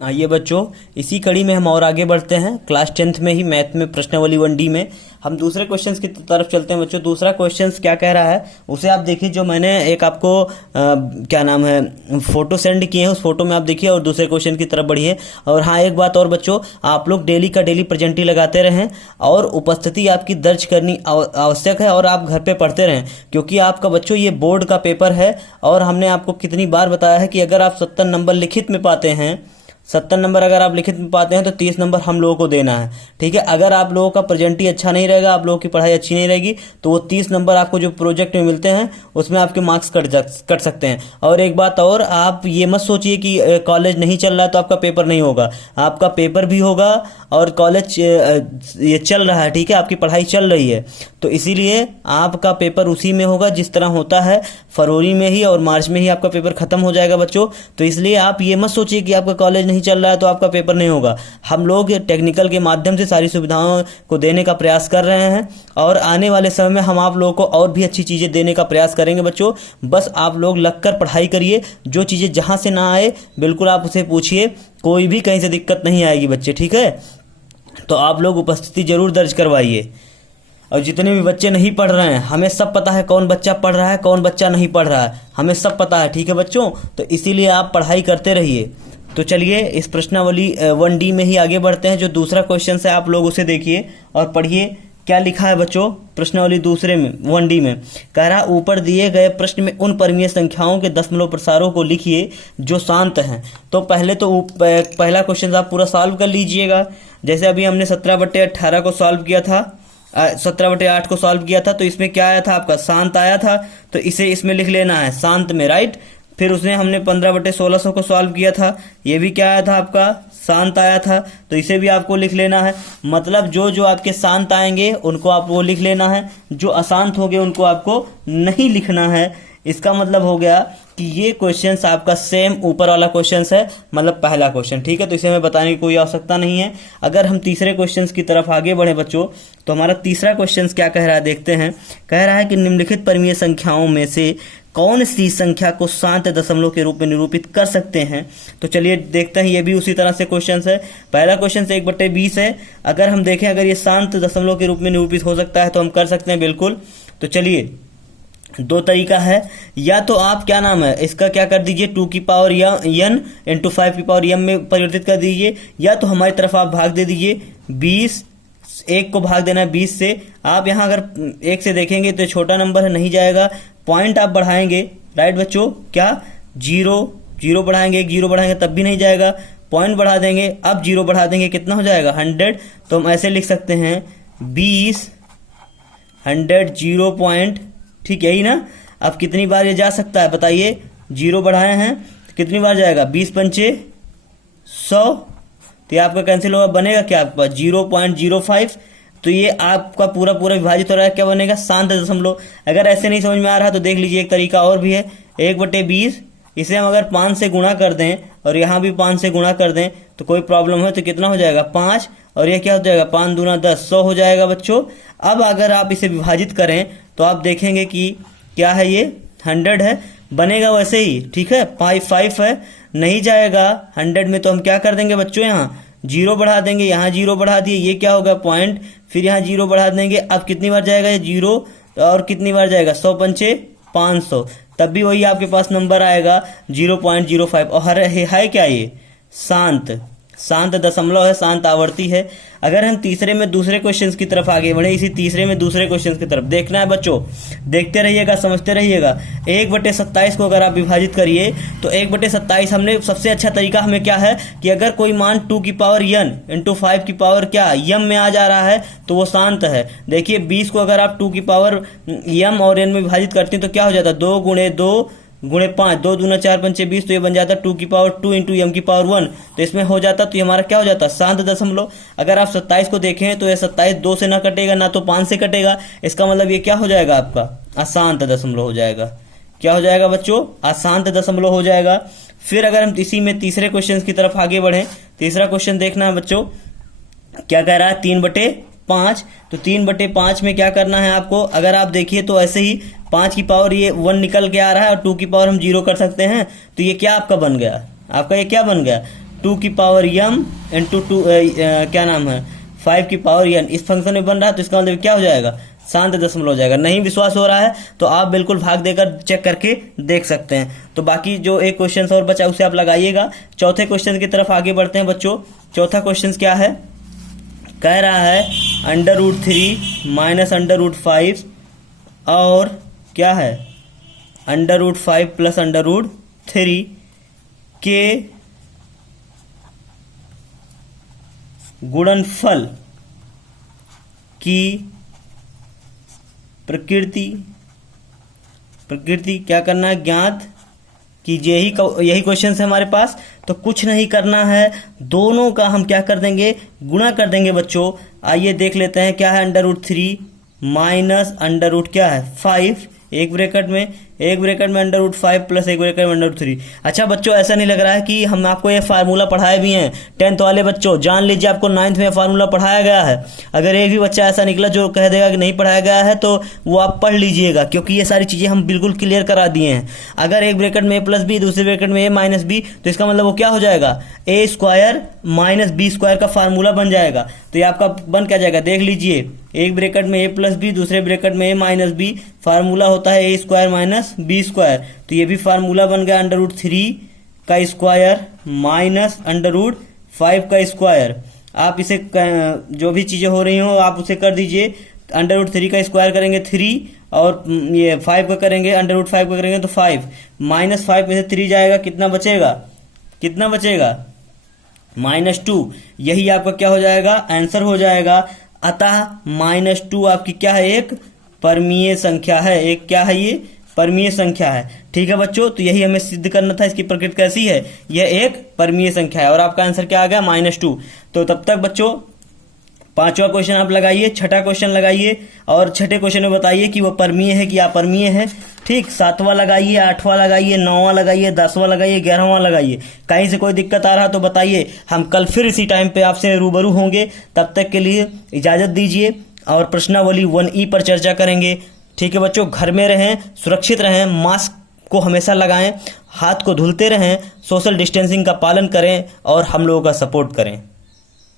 आइए बच्चों, इसी कड़ी में हम और आगे बढ़ते हैं। क्लास 10th में ही मैथ में प्रश्नावली 1D में हम दूसरे क्वेश्चंस की तरफ चलते हैं। बच्चों, दूसरा क्वेश्चंस क्या कह रहा है उसे आप देखिए। जो मैंने एक आपको क्या नाम है फोटो सेंड किए हैं, उस फोटो में आप देखिए और दूसरे क्वेश्चन की तरफ बढ़िए। और हाँ, एक बात और बच्चों, आप लोग डेली का डेली प्रेजेंटी लगाते रहें और उपस्थिति आपकी दर्ज करनी आवश्यक है और आप घर पे पढ़ते रहें, क्योंकि आपका बच्चों ये बोर्ड का पेपर है। और हमने आपको कितनी बार बताया है कि अगर आप 70 नंबर लिखित में पाते हैं, 70 नंबर अगर आप लिखित में पाते हैं तो 30 नंबर हम लोगों को देना है। ठीक है, अगर आप लोगों का प्रेजेंटी अच्छा नहीं रहेगा, आप लोगों की पढ़ाई अच्छी नहीं रहेगी, तो वो 30 नंबर आपको जो प्रोजेक्ट में मिलते हैं उसमें आपके मार्क्स कट सकते हैं। और एक बात और, आप ये मत सोचिए कि कॉलेज नहीं चल रहा है तो आपका पेपर नहीं होगा। आपका पेपर भी होगा और कॉलेज ये चल रहा है। ठीक है, आपकी पढ़ाई चल रही है, तो इसीलिए आपका पेपर उसी में होगा जिस तरह होता है फरवरी में ही, और मार्च में ही आपका पेपर खत्म हो जाएगा बच्चों। तो इसलिए आप ये मत सोचिए कि आपका कॉलेज नहीं चल रहा है तो आपका पेपर नहीं होगा। हम लोग टेक्निकल के माध्यम से सारी सुविधाओं को देने का प्रयास कर रहे हैं और आने वाले समय में हम आप लोगों को और भी अच्छी चीज़ें देने का प्रयास करेंगे बच्चों। बस आप लोग लगकर पढ़ाई करिए। जो चीज़ें जहाँ से ना आए बिल्कुल आप उसे पूछिए, कोई भी कहीं से दिक्कत नहीं आएगी बच्चे। ठीक है, तो आप लोग उपस्थिति जरूर दर्ज करवाइए। और जितने भी बच्चे नहीं पढ़ रहे हैं, हमें सब पता है कौन बच्चा पढ़ रहा है कौन बच्चा नहीं पढ़ रहा है, हमें सब पता है। ठीक है बच्चों, तो इसीलिए आप पढ़ाई करते रहिए। तो चलिए इस प्रश्नावली 1D में ही आगे बढ़ते हैं। जो दूसरा क्वेश्चन है आप लोग उसे देखिए और पढ़िए क्या लिखा है बच्चों। प्रश्नावली दूसरे में 1D में कह रहा, ऊपर दिए गए प्रश्न में उन परिमेय संख्याओं के दशमलव प्रसारों को लिखिए जो शांत हैं। तो पहले तो पहला क्वेश्चन आप पूरा सॉल्व कर लीजिएगा। जैसे अभी हमने 17/18 को सॉल्व किया था, 17/8 को सॉल्व किया था, तो इसमें क्या आया था आपका, शांत आया था। तो इसे इसमें लिख लेना है शांत में, राइट। फिर उसने हमने 15/1600 को सॉल्व किया था, ये भी क्या आया था आपका, शांत आया था। तो इसे भी आपको लिख लेना है। मतलब जो जो आपके शांत आएंगे उनको आप वो लिख लेना है, जो अशांत होंगे उनको आपको नहीं लिखना है। इसका मतलब हो गया कि ये क्वेश्चंस आपका सेम ऊपर वाला क्वेश्चंस है, मतलब पहला क्वेश्चन। ठीक है, तो इसे हमें बताने की कोई आवश्यकता नहीं है। अगर हम तीसरे क्वेश्चंस की तरफ आगे बढ़े बच्चों, तो हमारा तीसरा क्वेश्चंस क्या कह रहा है देखते हैं। कह रहा है कि निम्नलिखित परिमेय संख्याओं में से कौन सी संख्या को शांत दशमलव के रूप में निरूपित कर सकते हैं। तो चलिए देखते हैं, ये भी उसी तरह से क्वेश्चन है। पहला क्वेश्चन 1/20 है। अगर हम देखें अगर ये शांत दशमलव के रूप में निरूपित हो सकता है तो हम कर सकते हैं बिल्कुल। तो चलिए दो तरीका है, या तो आप क्या नाम है इसका क्या कर दीजिए 2 की पावर n इंटू 5 की पावर m में परिवर्तित कर दीजिए, या तो हमारी तरफ आप भाग दे दीजिए 20, 1 को भाग देना है 20 से। आप यहाँ अगर 1 से देखेंगे तो छोटा नंबर है, नहीं जाएगा। पॉइंट आप बढ़ाएंगे, राइट बच्चों, क्या 0 बढ़ाएंगे, 1 0 बढ़ाएंगे तब भी नहीं जाएगा। पॉइंट बढ़ा देंगे, अब 0 बढ़ा देंगे, कितना हो जाएगा 100। तो हम ऐसे लिख सकते हैं 20 100 0 पॉइंट, ठीक यही ना। अब कितनी बार ये जा सकता है बताइए, 0 बढ़ाए हैं कितनी बार जाएगा, 20 पंचे 100। तो ये आपका कैंसिल होगा, बनेगा क्या आपके पास 0.05। तो ये आपका पूरा विभाजित हो रहा है, क्या बनेगा, शांत दशमलव। अगर ऐसे नहीं समझ में आ रहा तो देख लीजिए, एक तरीका और भी है, 1/20 इसे हम अगर 5 से गुणा कर दें और यहाँ भी 5 से गुणा कर दें तो कोई प्रॉब्लम है तो कितना हो जाएगा 5, और ये क्या हो जाएगा 5 दूना 10, 100 हो जाएगा बच्चों। अब अगर आप इसे विभाजित करें तो आप देखेंगे कि क्या है, ये 100 है, बनेगा वैसे ही। ठीक है, 5 है, नहीं जाएगा 100 में। तो हम क्या कर देंगे बच्चों, यहाँ 0 बढ़ा देंगे, यहाँ 0 बढ़ा दिए, ये क्या होगा पॉइंट, फिर यहाँ 0 बढ़ा देंगे। अब कितनी बार जाएगा ये 0, और कितनी बार जाएगा 100 पंचे 500, तब भी वही आपके पास नंबर आएगा 0.05। और है क्या ये, शांत दशमलव है, शांत आवर्ती है। अगर हम तीसरे में दूसरे क्वेश्चंस की तरफ आगे बढ़े, इसी तीसरे में दूसरे क्वेश्चंस की तरफ देखना है बच्चों, देखते रहिएगा, समझते रहिएगा। 1/27 को अगर आप विभाजित करिए तो 1/27 हमने सबसे अच्छा तरीका हमें क्या है कि अगर कोई मान 2 की पावर n इंटू 5 की पावर क्या m में आ जा रहा है तो वो शांत है। देखिए 20 को अगर आप 2 की पावर m और n में विभाजित करते हैं तो क्या हो जाता है, 2 गुणे 2 गुणे 5, 2 दूना 4 पंचे 20, तो ये बन जाता है 2 की पावर 2 इंटू m की पावर 1। तो इसमें हो जाता, तो ये हमारा क्या हो जाता, शांत दशमलव। अगर आप 27 को देखें तो ये 27 2 से ना कटेगा ना तो 5 से कटेगा, इसका मतलब ये क्या हो जाएगा आपका अशांत दशमलव हो जाएगा। क्या हो जाएगा बच्चों, अशांत दशमलव हो जाएगा। फिर अगर हम इसी में तीसरे क्वेश्चन की तरफ आगे बढ़े, तीसरा क्वेश्चन देखना है बच्चों, क्या कह रहा है 3/5। तो 3/5 में क्या करना है आपको, अगर आप देखिए तो ऐसे ही 5 की पावर ये 1 निकल के आ रहा है और 2 की पावर हम 0 कर सकते हैं। तो ये क्या आपका बन गया, आपका ये क्या बन गया 2 की पावर m इंटू टू क्या नाम है 5 की पावर n इस फंक्शन में बन रहा है, तो इसका मतलब क्या हो जाएगा, शांत दशमलव हो जाएगा। नहीं विश्वास हो रहा है तो आप बिल्कुल भाग देकर चेक करके देख सकते हैं। तो बाकी जो एक क्वेश्चन और बचा उसे आप लगाइएगा। चौथे क्वेश्चन की तरफ आगे बढ़ते हैं बच्चों। चौथा क्वेश्चन क्या है, कह रहा है √3 माइनस √5 और क्या है √5 प्लस √3 के गुणनफल की प्रकृति क्या करना है, ज्ञात कीजिए। यही क्वेश्चन है हमारे पास। तो कुछ नहीं करना है, दोनों का हम क्या कर देंगे, गुणा कर देंगे बच्चों। आइए देख लेते हैं क्या है √3 माइनस √ क्या है 5, एक ब्रैकेट में √5 प्लस एक ब्रैकेट में √3। अच्छा बच्चों, ऐसा नहीं लग रहा है कि हम आपको ये फार्मूला पढ़ाए भी हैं 10th वाले बच्चों, जान लीजिए आपको 9th में फार्मूला पढ़ाया गया है। अगर एक भी बच्चा ऐसा निकला जो कह देगा कि नहीं पढ़ाया गया है तो वो आप पढ़ लीजिएगा, क्योंकि ये सारी चीज़ें हम बिल्कुल क्लियर करा दिए हैं। अगर एक ब्रैकेट में a+b दूसरे ब्रैकेट में a-b, तो इसका मतलब वो क्या हो जाएगा, a² माइनस b² का फार्मूला बन जाएगा। तो ये आपका बन क्या जाएगा, देख लीजिए, एक ब्रैकेट में a+b दूसरे ब्रैकेट में a-b, फार्मूला होता है a² माइनस b²। तो ये भी फार्मूला बन गया √3 का स्क्वायर माइनस √5 का स्क्वायर। आप इसे जो भी चीज़ें हो रही हो आप उसे कर दीजिए। √3 का स्क्वायर करेंगे 3 और ये 5 का करेंगे √5 का करेंगे तो 5, -5 में से 3 जाएगा, कितना बचेगा -2। यही आपका क्या हो जाएगा, आंसर हो जाएगा। अतः -2 आपकी क्या है, एक परमीय संख्या है। एक क्या है, ये परमीय संख्या है। ठीक है बच्चों, तो यही हमें सिद्ध करना था। इसकी प्रकृति कैसी है, यह एक परमीय संख्या है। और आपका आंसर क्या आ गया, -2। तो तब तक बच्चों 5वां क्वेश्चन आप लगाइए, 6ठा क्वेश्चन लगाइए और 6ठे क्वेश्चन में बताइए कि वह परमीय है कि अपरमीय है। ठीक, 7वां लगाइए, 8वां लगाइए, 9वां लगाइए, 10वां लगाइए, 11वां लगाइए। कहीं से कोई दिक्कत आ रहा तो बताइए, हम कल फिर इसी टाइम पे आपसे रूबरू होंगे। तब तक के लिए इजाज़त दीजिए और प्रश्नावली 1E पर चर्चा करेंगे। ठीक है बच्चों, घर में रहें, सुरक्षित रहें, मास्क को हमेशा लगाएं, हाथ को धुलते रहें, सोशल डिस्टेंसिंग का पालन करें और हम लोगों का सपोर्ट करें।